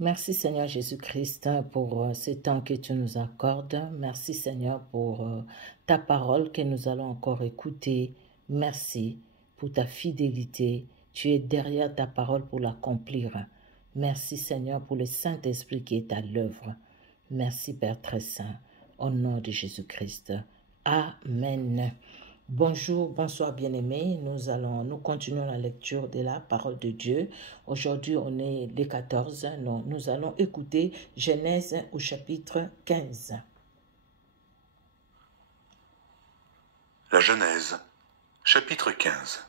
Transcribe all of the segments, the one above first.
Merci Seigneur Jésus-Christ pour ce temps que tu nous accordes. Merci Seigneur pour ta parole que nous allons encore écouter. Merci pour ta fidélité. Tu es derrière ta parole pour l'accomplir. Merci Seigneur pour le Saint-Esprit qui est à l'œuvre. Merci Père très saint. Au nom de Jésus-Christ. Amen. Bonjour, bonsoir bien-aimés. Nous continuons la lecture de la parole de Dieu. Aujourd'hui, on est les 14. Nous allons écouter Genèse au chapitre 15. La Genèse, chapitre 15.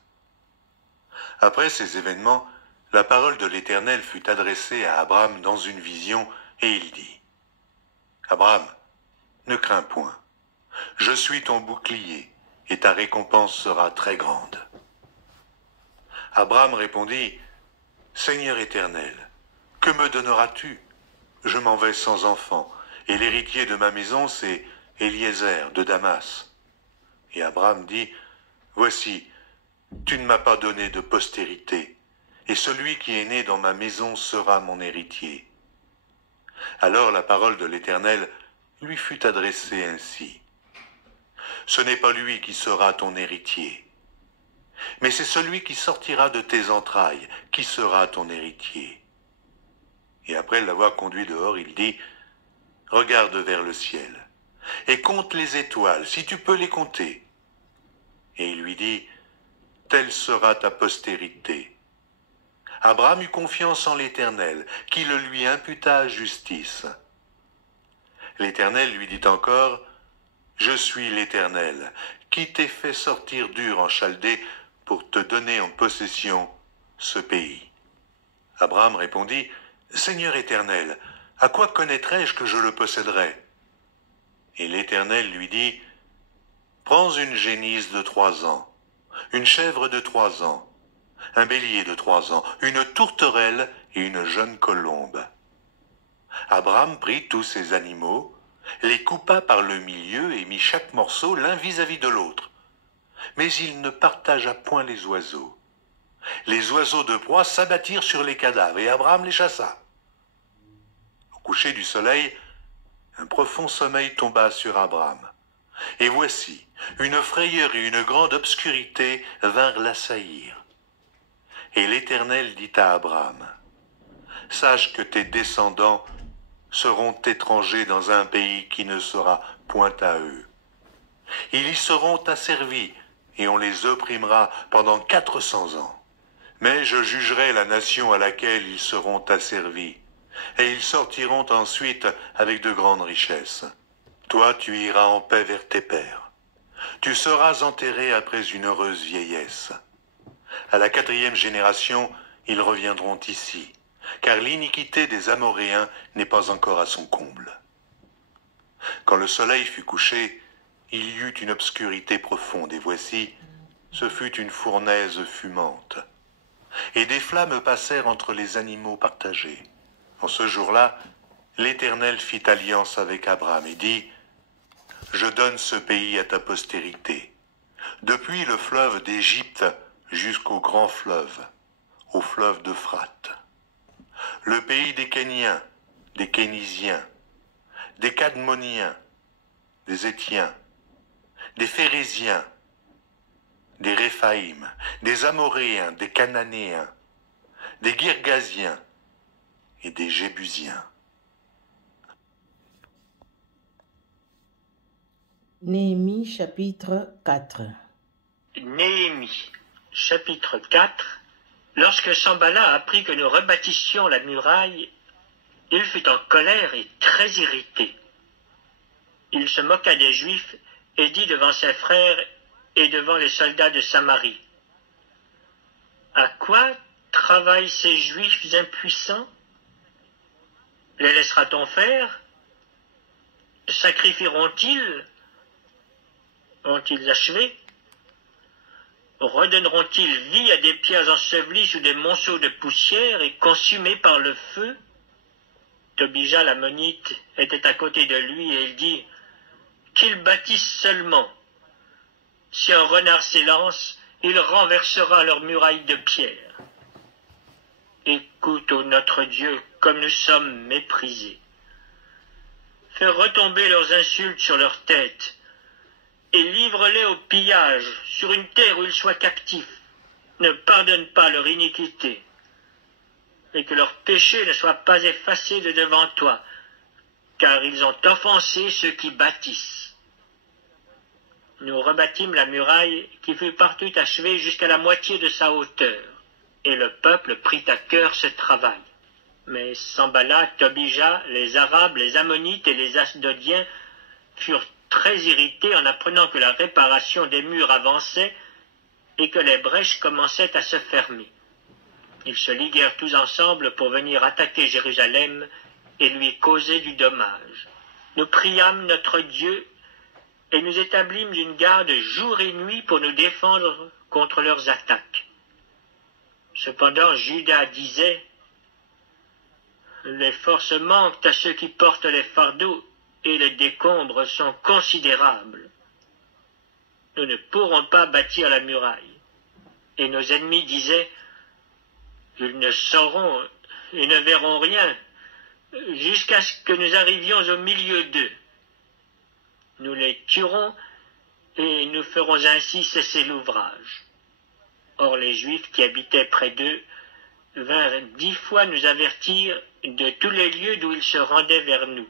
Après ces événements, la parole de l'Éternel fut adressée à Abraham dans une vision, et il dit : Abraham, ne crains point, je suis ton bouclier, et ta récompense sera très grande. Abraham répondit : Seigneur Éternel, que me donneras-tu ? Je m'en vais sans enfant, et l'héritier de ma maison, c'est Eliezer de Damas. Et Abraham dit : Voici, tu ne m'as pas donné de postérité, et celui qui est né dans ma maison sera mon héritier. Alors la parole de l'Éternel lui fut adressée ainsi : Ce n'est pas lui qui sera ton héritier, mais c'est celui qui sortira de tes entrailles qui sera ton héritier. Et après l'avoir conduit dehors, il dit : Regarde vers le ciel, et compte les étoiles, si tu peux les compter. Et il lui dit : Telle sera ta postérité. Abraham eut confiance en l'Éternel, qui le lui imputa à justice. L'Éternel lui dit encore : Je suis l'Éternel, qui t'ai fait sortir d'Ur en Chaldée pour te donner en possession ce pays. Abraham répondit : Seigneur Éternel, à quoi connaîtrais-je que je le posséderais ? Et l'Éternel lui dit : Prends une génisse de 3 ans, une chèvre de 3 ans, un bélier de 3 ans, une tourterelle et une jeune colombe. Abraham prit tous ces animaux, les coupa par le milieu et mit chaque morceau l'un vis-à-vis de l'autre. Mais il ne partagea point les oiseaux. Les oiseaux de proie s'abattirent sur les cadavres et Abraham les chassa. Au coucher du soleil, un profond sommeil tomba sur Abraham. Et voici, une frayeur et une grande obscurité vinrent l'assaillir. Et l'Éternel dit à Abraham : Sache que tes descendants seront étrangers dans un pays qui ne sera point à eux. Ils y seront asservis, et on les opprimera pendant 400 ans. Mais je jugerai la nation à laquelle ils seront asservis, et ils sortiront ensuite avec de grandes richesses. Toi, tu iras en paix vers tes pères. Tu seras enterré après une heureuse vieillesse. À la 4e génération, ils reviendront ici, car l'iniquité des Amoréens n'est pas encore à son comble. Quand le soleil fut couché, il y eut une obscurité profonde, et voici, ce fut une fournaise fumante. Et des flammes passèrent entre les animaux partagés. En ce jour-là, l'Éternel fit alliance avec Abraham et dit : Je donne ce pays à ta postérité, depuis le fleuve d'Égypte jusqu'au grand fleuve, au fleuve d'Euphrate. Le pays des Kéniens, des Kénisiens, des Cadmoniens, des Étiens, des Phéréziens, des Réphaïm, des Amoréens, des Cananéens, des Girgasiens et des Jébusiens. Néhémie chapitre 4. Néhémie, chapitre 4. Lorsque Sanballat apprit que nous rebâtissions la muraille, il fut en colère et très irrité. Il se moqua des Juifs et dit devant ses frères et devant les soldats de Samarie : À quoi travaillent ces Juifs impuissants ? Les laissera-t-on faire ? Sacrifieront-ils ? Vont-ils achever ? Redonneront-ils vie à des pierres ensevelies sous des monceaux de poussière et consumées par le feu ? Tobija l'ammonite était à côté de lui et il dit : Qu'ils bâtissent seulement. Si un renard s'élance, il renversera leurs murailles de pierre. Écoute, ô notre Dieu, comme nous sommes méprisés. Fais retomber leurs insultes sur leurs têtes, et livre-les au pillage sur une terre où ils soient captifs. Ne pardonne pas leur iniquité, et que leurs péchés ne soient pas effacés de devant toi, car ils ont offensé ceux qui bâtissent. Nous rebâtîmes la muraille qui fut partout achevée jusqu'à la moitié de sa hauteur, et le peuple prit à cœur ce travail. Mais Sanballat, Tobija, les Arabes, les Ammonites et les Asdodiens furent très irrités en apprenant que la réparation des murs avançait et que les brèches commençaient à se fermer. Ils se liguèrent tous ensemble pour venir attaquer Jérusalem et lui causer du dommage. Nous priâmes notre Dieu et nous établîmes une garde jour et nuit pour nous défendre contre leurs attaques. Cependant, Juda disait: les forces manquent à ceux qui portent les fardeaux et les décombres sont considérables. Nous ne pourrons pas bâtir la muraille. Et nos ennemis disaient: ils ne sauront et ne verront rien jusqu'à ce que nous arrivions au milieu d'eux. Nous les tuerons et nous ferons ainsi cesser l'ouvrage. Or les Juifs qui habitaient près d'eux vinrent 10 fois nous avertir de tous les lieux d'où ils se rendaient vers nous.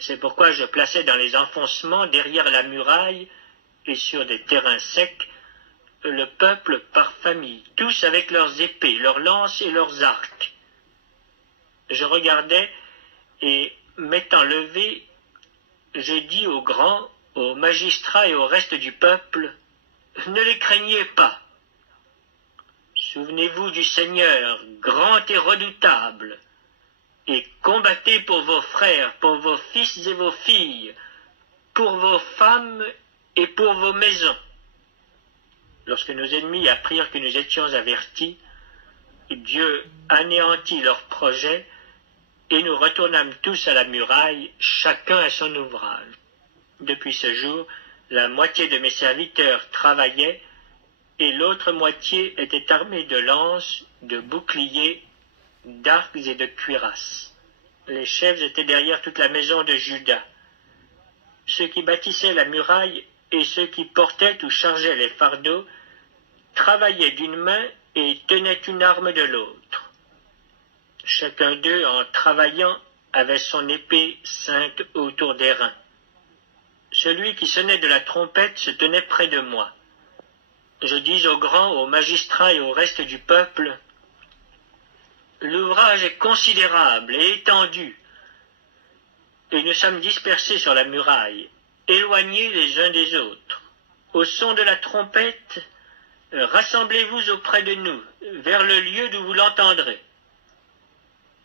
C'est pourquoi je plaçais dans les enfoncements derrière la muraille et sur des terrains secs le peuple par famille, tous avec leurs épées, leurs lances et leurs arcs. Je regardais et, m'étant levé, je dis aux grands, aux magistrats et au reste du peuple: ne les craignez pas. Souvenez-vous du Seigneur, grand et redoutable, et combattez pour vos frères, pour vos fils et vos filles, pour vos femmes et pour vos maisons. Lorsque nos ennemis apprirent que nous étions avertis, Dieu anéantit leurs projets, et nous retournâmes tous à la muraille, chacun à son ouvrage. Depuis ce jour, la moitié de mes serviteurs travaillaient, et l'autre moitié était armée de lances, de boucliers, d'arcs et de cuirasses. Les chefs étaient derrière toute la maison de Juda. Ceux qui bâtissaient la muraille et ceux qui portaient ou chargeaient les fardeaux travaillaient d'une main et tenaient une arme de l'autre. Chacun d'eux, en travaillant, avait son épée ceinte autour des reins. Celui qui sonnait de la trompette se tenait près de moi. Je dis aux grands, aux magistrats et au reste du peuple: l'ouvrage est considérable et étendu, et nous sommes dispersés sur la muraille, éloignés les uns des autres. Au son de la trompette, rassemblez-vous auprès de nous, vers le lieu d'où vous l'entendrez.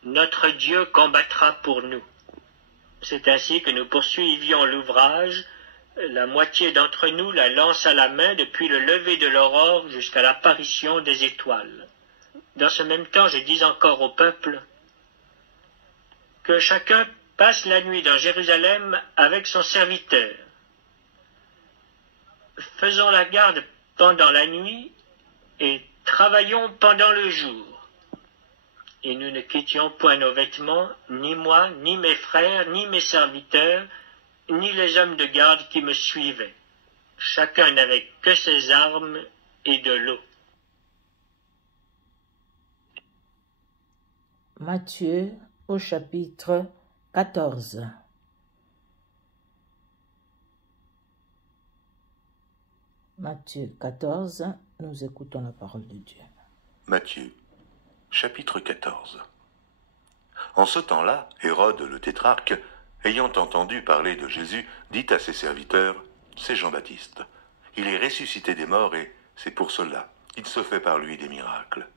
Notre Dieu combattra pour nous. C'est ainsi que nous poursuivions l'ouvrage, la moitié d'entre nous la lance à la main depuis le lever de l'aurore jusqu'à l'apparition des étoiles. Dans ce même temps, je dis encore au peuple que chacun passe la nuit dans Jérusalem avec son serviteur. Faisons la garde pendant la nuit et travaillons pendant le jour. Et nous ne quittions point nos vêtements, ni moi, ni mes frères, ni mes serviteurs, ni les hommes de garde qui me suivaient. Chacun n'avait que ses armes et de l'eau. Matthieu au chapitre 14. Matthieu 14, nous écoutons la parole de Dieu. Matthieu, chapitre 14. En ce temps-là, Hérode le tétrarque, ayant entendu parler de Jésus, dit à ses serviteurs: c'est Jean-Baptiste. Il est ressuscité des morts et c'est pour cela qu'il se fait par lui des miracles.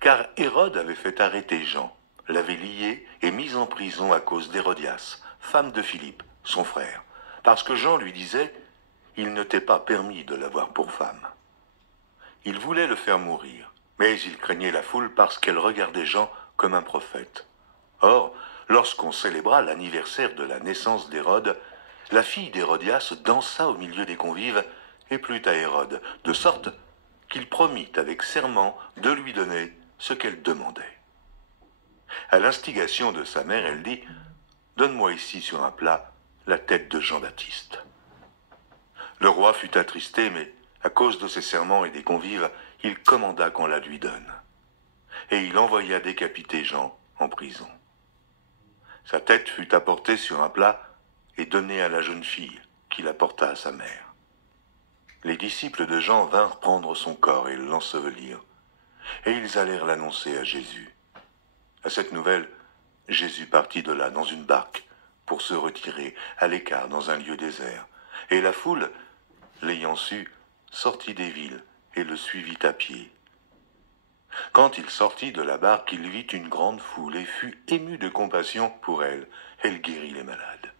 Car Hérode avait fait arrêter Jean, l'avait lié et mis en prison à cause d'Hérodias, femme de Philippe, son frère, parce que Jean lui disait: il ne t'est pas permis de l'avoir pour femme. Il voulait le faire mourir, mais il craignait la foule parce qu'elle regardait Jean comme un prophète. Or, lorsqu'on célébra l'anniversaire de la naissance d'Hérode, la fille d'Hérodias dansa au milieu des convives et plut à Hérode, de sorte qu'il promit avec serment de lui donner ce qu'elle demandait. À l'instigation de sa mère, elle dit « Donne-moi ici sur un plat la tête de Jean-Baptiste. » Le roi fut attristé, mais à cause de ses serments et des convives, il commanda qu'on la lui donne. Et il envoya décapiter Jean en prison. Sa tête fut apportée sur un plat et donnée à la jeune fille, qui la porta à sa mère. Les disciples de Jean vinrent prendre son corps et l'ensevelirent, et ils allèrent l'annoncer à Jésus. À cette nouvelle, Jésus partit de là dans une barque pour se retirer à l'écart dans un lieu désert, et la foule, l'ayant su, sortit des villes et le suivit à pied. Quand il sortit de la barque, il vit une grande foule et fut ému de compassion pour elle. Elle guérit les malades.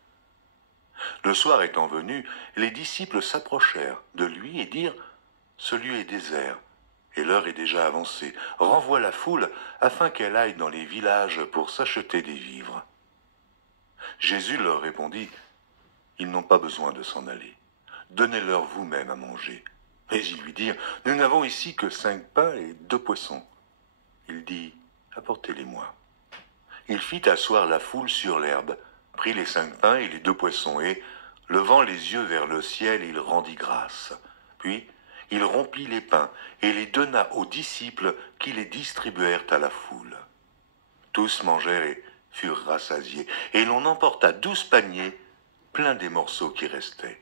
Le soir étant venu, les disciples s'approchèrent de lui et dirent « Ce lieu est désert, et l'heure est déjà avancée. Renvoie la foule afin qu'elle aille dans les villages pour s'acheter des vivres. » Jésus leur répondit « Ils n'ont pas besoin de s'en aller. Donnez-leur vous-même à manger. » Mais ils lui dirent « Nous n'avons ici que 5 pains et 2 poissons. » Il dit « Apportez-les-moi. » Il fit asseoir la foule sur l'herbe, prit les 5 pains et les 2 poissons, et, levant les yeux vers le ciel, il rendit grâce. Puis, il rompit les pains et les donna aux disciples qui les distribuèrent à la foule. Tous mangèrent et furent rassasiés, et l'on emporta 12 paniers pleins des morceaux qui restaient.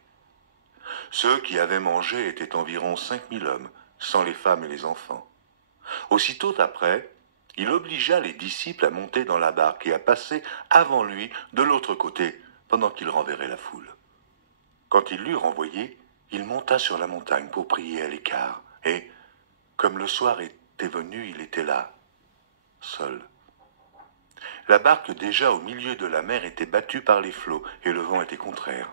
Ceux qui avaient mangé étaient environ 5000 hommes, sans les femmes et les enfants. Aussitôt après, il obligea les disciples à monter dans la barque et à passer avant lui de l'autre côté, pendant qu'il renverrait la foule. Quand il l'eut renvoyé, il monta sur la montagne pour prier à l'écart, et, comme le soir était venu, il était là, seul. La barque déjà au milieu de la mer était battue par les flots, et le vent était contraire.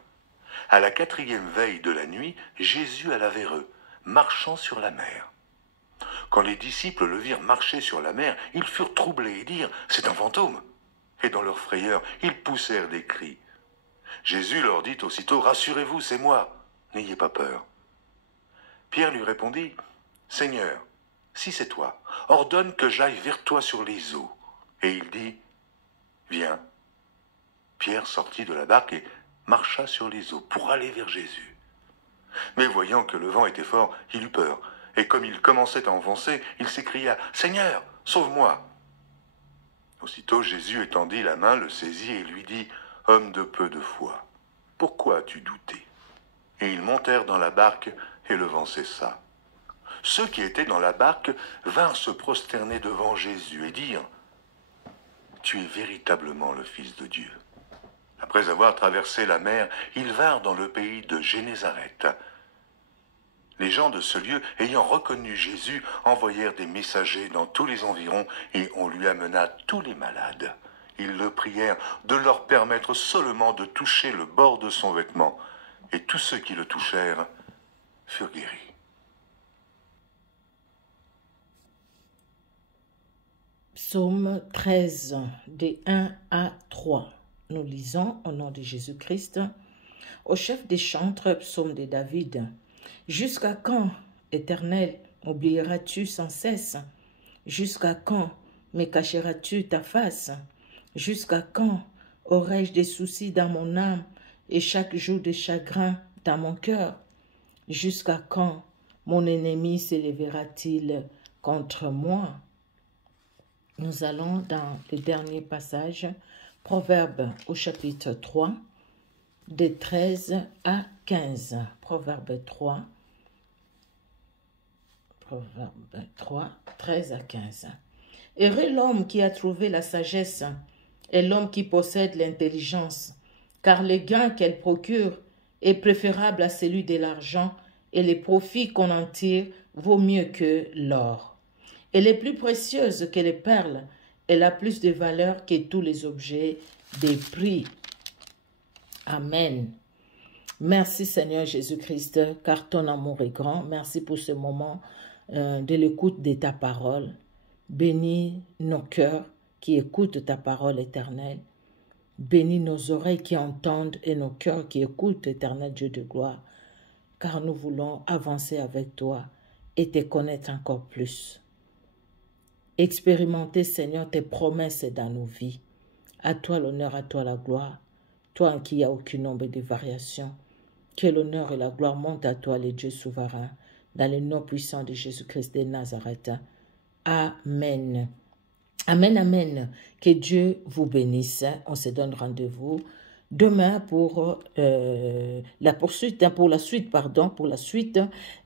À la 4e veille de la nuit, Jésus alla vers eux, marchant sur la mer. Quand les disciples le virent marcher sur la mer, ils furent troublés et dirent « C'est un fantôme !» Et dans leur frayeur, ils poussèrent des cris. Jésus leur dit aussitôt « Rassurez-vous, c'est moi, n'ayez pas peur. » Pierre lui répondit « Seigneur, si c'est toi, ordonne que j'aille vers toi sur les eaux. » Et il dit « Viens. » Pierre sortit de la barque et marcha sur les eaux pour aller vers Jésus. Mais voyant que le vent était fort, il eut peur, et comme il commençait à enfoncer, il s'écria « Seigneur, sauve-moi !» Aussitôt Jésus étendit la main, le saisit et lui dit « Homme de peu de foi, pourquoi as-tu douté ?» Et ils montèrent dans la barque, et le vent cessa. Ceux qui étaient dans la barque vinrent se prosterner devant Jésus et dirent « Tu es véritablement le Fils de Dieu. » Après avoir traversé la mer, ils vinrent dans le pays de Génézareth. Les gens de ce lieu, ayant reconnu Jésus, envoyèrent des messagers dans tous les environs et on lui amena tous les malades. Ils le prièrent de leur permettre seulement de toucher le bord de son vêtement, et tous ceux qui le touchèrent furent guéris. Psaume 13, des 1 à 3. Nous lisons au nom de Jésus-Christ. Au chef des chantres, psaume de David. Jusqu'à quand, Éternel, oublieras-tu sans cesse? Jusqu'à quand me cacheras-tu ta face? Jusqu'à quand aurai-je des soucis dans mon âme et chaque jour des chagrins dans mon cœur? Jusqu'à quand mon ennemi s'élèvera-t-il contre moi? Nous allons dans le dernier passage, Proverbe au chapitre 3, de 13 à 15. Proverbe 3, 13 à 15. Heureux l'homme qui a trouvé la sagesse et l'homme qui possède l'intelligence, car le gain qu'elle procure est préférable à celui de l'argent et les profits qu'on en tire vaut mieux que l'or. Elle est plus précieuse que les perles, elle a plus de valeur que tous les objets de prix. Amen. Merci Seigneur Jésus-Christ, car ton amour est grand. Merci pour ce moment de l'écoute de ta parole. Bénis nos cœurs qui écoutent ta parole éternelle. Bénis nos oreilles qui entendent et nos cœurs qui écoutent, éternel Dieu de gloire, car nous voulons avancer avec toi et te connaître encore plus. expérimenter, Seigneur, tes promesses dans nos vies. À toi l'honneur, à toi la gloire. Toi en qui il n'y a aucun nombre de variations. Que l'honneur et la gloire montent à toi, les dieux souverains, dans le nom puissant de Jésus-Christ de Nazareth. Amen. Amen, amen. Que Dieu vous bénisse. On se donne rendez-vous demain pour la suite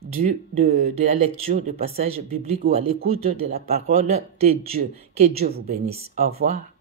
de la lecture de passages bibliques ou à l'écoute de la parole de Dieu. Que Dieu vous bénisse. Au revoir.